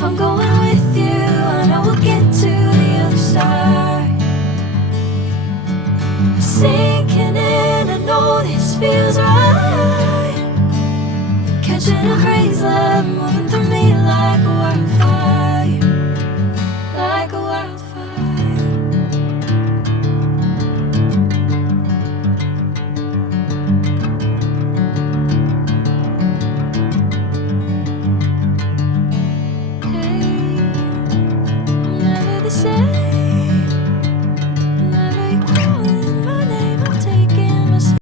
If I'm going with you, I know we'll get to the other side. Sinking in, I know this feels right. Catching a crazy love, moving